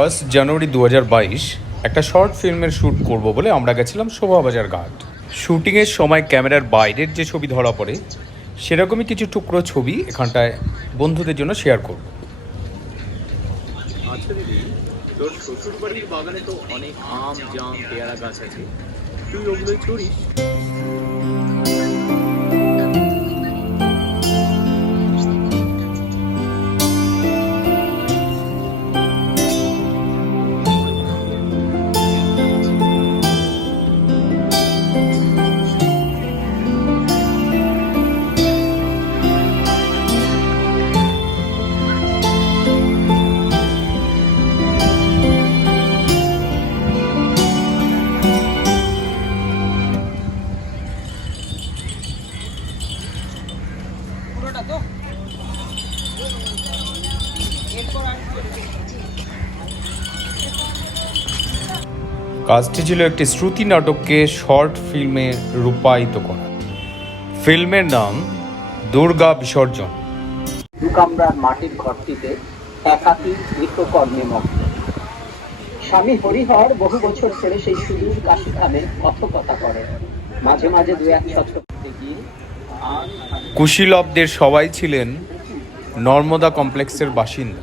1 জানুয়ারি 2022 একটা শর্ট ফিল্মের শ্যুট করব বলে আমরা গেছিলাম শোভাবাজার ঘাট। শুটিংয়ের সময় ক্যামেরার বাইরের যে ছবি ধরা পড়ে সেরকমই কিছু টুকরো ছবি এখানটায় বন্ধুদের জন্য শেয়ার করব। আচ্ছা দিদি, তোর শ্বশুর বাড়ির বাগানে তো অনেক আম, জাম, পেয়ারা গাছ আছে, তুই ওগুলোই চড়িস? কাজটি ছিল একটি শ্রুতি নাটককে শর্ট ফিল্মে রূপায়িত করা। ফিল্মের নাম দুর্গা বিসর্জন। দুকামরার মাটির ঘরটিতে একাকী গৃহকর্মে মগ্ন স্বামী হরিহর বহু বছর ছেড়ে সেই সুদূর কাশীখানে কথকতা করেন। মাঝে মাঝে দু এক ছত্র গিয়ে কুশীলবদের সবাই ছিলেন নর্মদা কমপ্লেক্সের বাসিন্দা।